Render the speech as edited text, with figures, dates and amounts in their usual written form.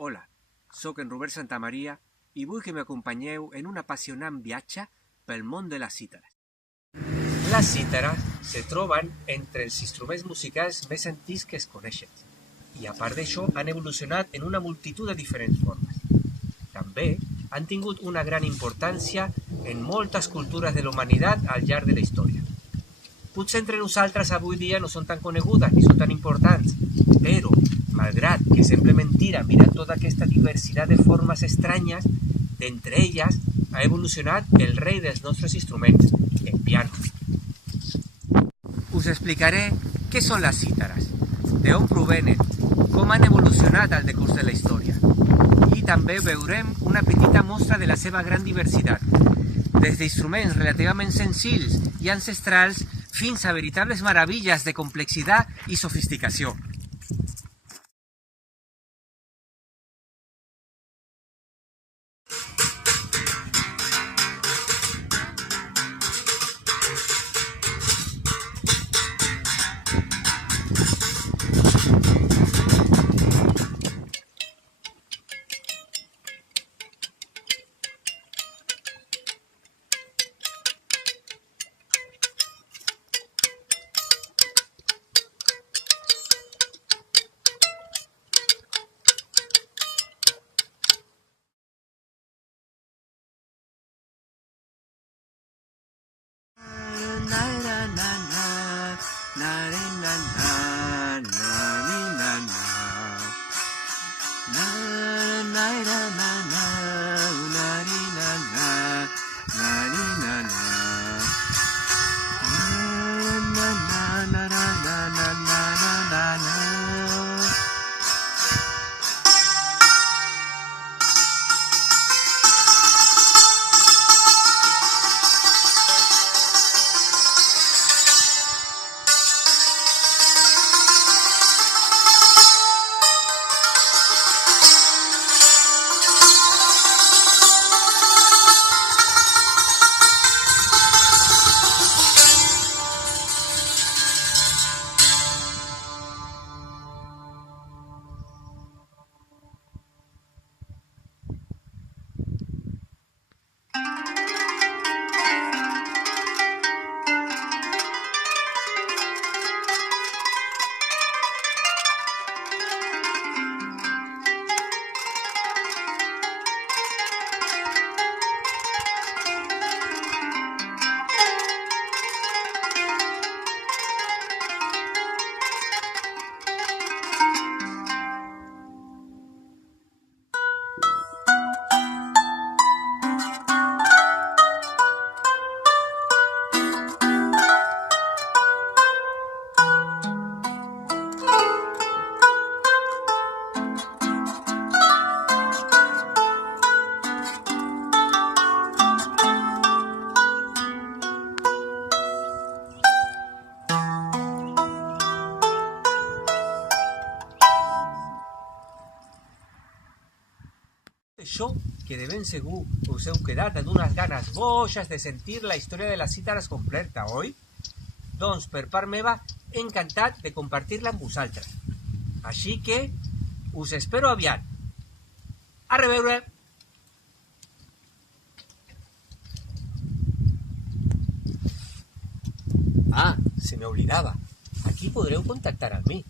Hola, sóc en Robert Santamaria i vull que m'acompanyeu en un apassionant viatge pel món de les cítares. Les cítares se troben entre els instruments musicals més antics que es coneixen i, a part d'això, han evolucionat en una multitud de diferents formes. També han tingut una gran importància en moltes cultures de la humanitat al llarg de la història. Potser entre nosaltres avui dia no són tan conegudes ni són tan importants, però, malgrat que sembla mentira mirar tota aquesta diversitat de formes estranyes, d'entre elles ha evolucionat el rei dels nostres instruments, el piano. Us explicaré què són les cítares, d'on provenen, com han evolucionat al decurs de la història. I també veurem una petita mostra de la seva gran diversitat, des d'instruments relativament senzills i ancestrals fins a veritables meravilles de complexitat i sofisticació. Això que de ben segur us heu quedat amb unes ganes boixes de sentir la història de les cítares completa, oi? Doncs, per part meva, encantat de compartir-la amb vosaltres. Així que us espero aviat. A reveure! Ah, se me oblidava. Aquí podreu contactar amb mi.